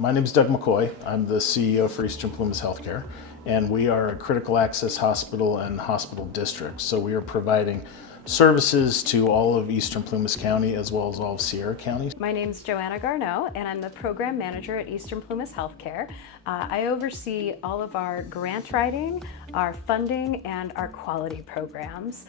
My name is Doug McCoy. I'm the CEO for Eastern Plumas Health Care, and we are a critical access hospital and hospital district. So we are providing services to all of Eastern Plumas County as well as all of Sierra County. My name is Joanna Garneau, and I'm the program manager at Eastern Plumas Health Care. I oversee all of our grant writing, our funding, and our quality programs,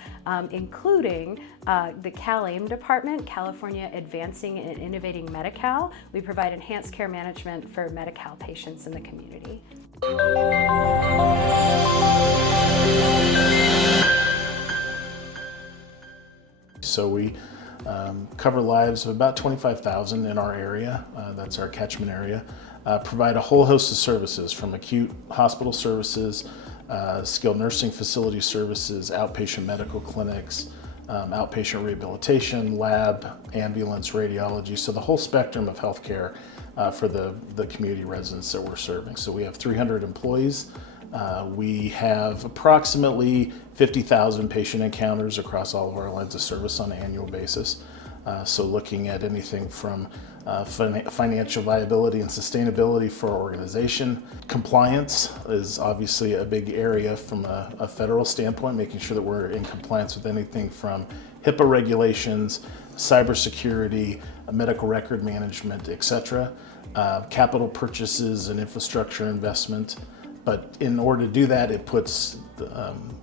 including the CalAIM department, California Advancing and Innovating Medi-Cal. We provide enhanced care management for Medi-Cal patients in the community. So we cover lives of about 25,000 in our area, that's our catchment area, provide a whole host of services from acute hospital services, skilled nursing facility services, outpatient medical clinics, outpatient rehabilitation, lab, ambulance, radiology, so the whole spectrum of healthcare for the community residents that we're serving. So we have 300 employees. We have approximately 50,000 patient encounters across all of our lines of service on an annual basis. So looking at anything from financial viability and sustainability for our organization. Compliance is obviously a big area from a federal standpoint, making sure that we're in compliance with anything from HIPAA regulations, cybersecurity, medical record management, etc. Capital purchases and infrastructure investment. But in order to do that, it puts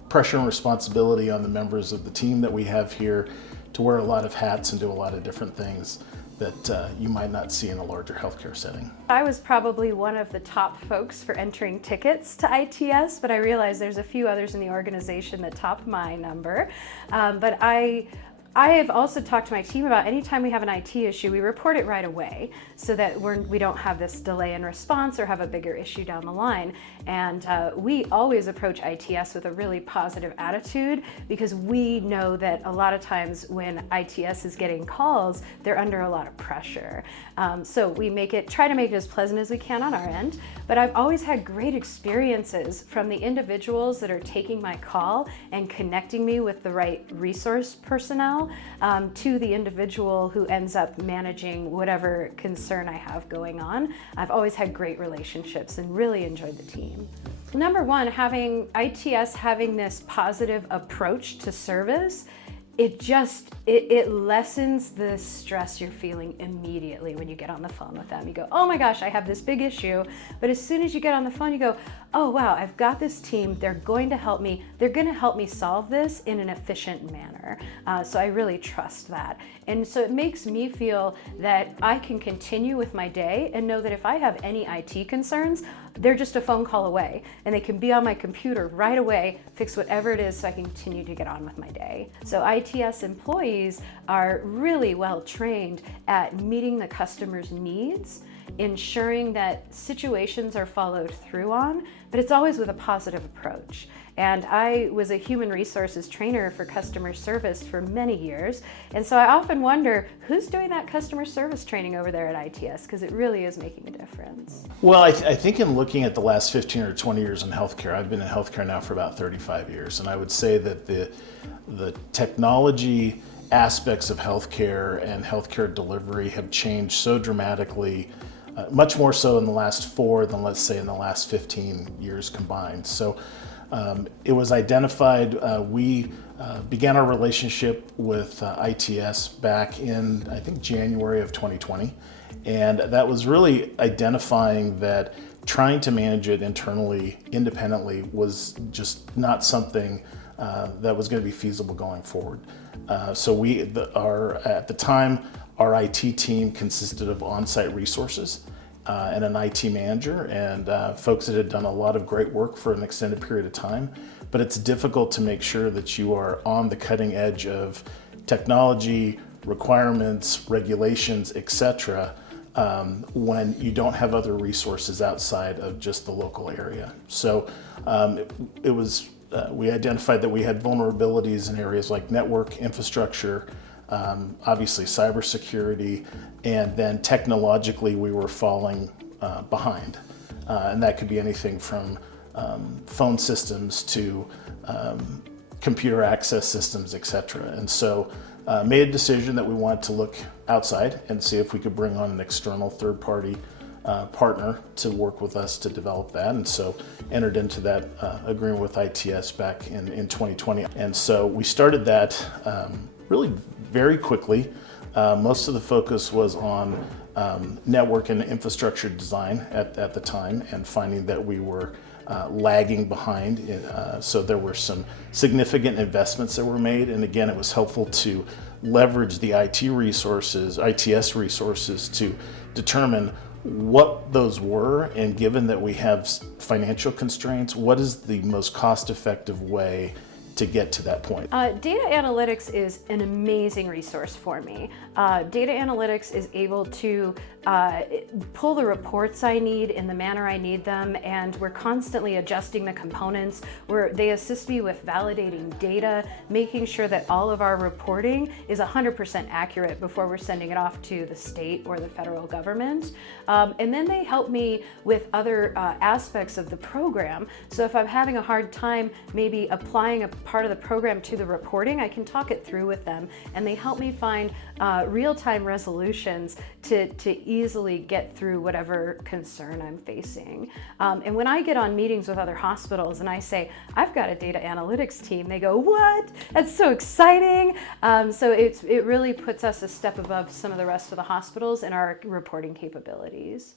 pressure and responsibility on the members of the team that we have here to wear a lot of hats and do a lot of different things that you might not see in a larger healthcare setting. I was probably one of the top folks for entering tickets to ITS, but I realize there's a few others in the organization that top my number. But I have also talked to my team about anytime we have an IT issue, we report it right away so that we don't have this delay in response or have a bigger issue down the line. And we always approach ITS with a really positive attitude because we know that a lot of times when ITS is getting calls, they're under a lot of pressure. So we try to make it as pleasant as we can on our end. But I've always had great experiences from the individuals that are taking my call and connecting me with the right resource personnel to the individual who ends up managing whatever concern I have going on. I've always had great relationships and really enjoyed the team. Number one, having ITS having this positive approach to service, it lessens the stress you're feeling immediately when you get on the phone with them. You go, oh my gosh, I have this big issue. But as soon as you get on the phone, you go, oh wow, I've got this team. They're going to help me. They're going to help me solve this in an efficient manner. So I really trust that. And so it makes me feel that I can continue with my day and know that if I have any IT concerns, they're just a phone call away and they can be on my computer right away, fix whatever it is so I can continue to get on with my day. So ITS employees are really well trained at meeting the customer's needs, ensuring that situations are followed through on, but it's always with a positive approach. And I was a human resources trainer for customer service for many years. And so I often wonder, who's doing that customer service training over there at ITS? Because it really is making a difference. Well, I think in looking at the last 15 or 20 years in healthcare, I've been in healthcare now for about 35 years. And I would say that the technology aspects of healthcare and healthcare delivery have changed so dramatically, much more so in the last 4 than let's say in the last 15 years combined. So it was identified, we began our relationship with ITS back in, I think, January of 2020. And that was really identifying that trying to manage it internally, independently, was just not something that was going to be feasible going forward. So at the time, our IT team consisted of on-site resources and an IT manager and folks that had done a lot of great work for an extended period of time. But it's difficult to make sure that you are on the cutting edge of technology, requirements, regulations, etc., when you don't have other resources outside of just the local area. So we identified that we had vulnerabilities in areas like network infrastructure, obviously cybersecurity, and then technologically we were falling behind. And that could be anything from phone systems to computer access systems, etc. And so made a decision that we wanted to look outside and see if we could bring on an external third-party partner to work with us to develop that, and so entered into that agreement with ITS back in 2020. And so we started that really very quickly. Most of the focus was on network and infrastructure design at the time, and finding that we were lagging behind. So there were some significant investments that were made, and again, it was helpful to leverage the ITS resources to determine what those were, and given that we have financial constraints, what is the most cost-effective way to get to that point? Data analytics is an amazing resource for me. Data analytics is able to pull the reports I need in the manner I need them, and we're constantly adjusting the components where they assist me with validating data, making sure that all of our reporting is 100% accurate before we're sending it off to the state or the federal government. And then they help me with other aspects of the program. So if I'm having a hard time maybe applying a part of the program to the reporting, I can talk it through with them, and they help me find real-time resolutions to easily get through whatever concern I'm facing. And when I get on meetings with other hospitals and I say, I've got a data analytics team, they go, what? That's so exciting. So it really puts us a step above some of the rest of the hospitals in our reporting capabilities.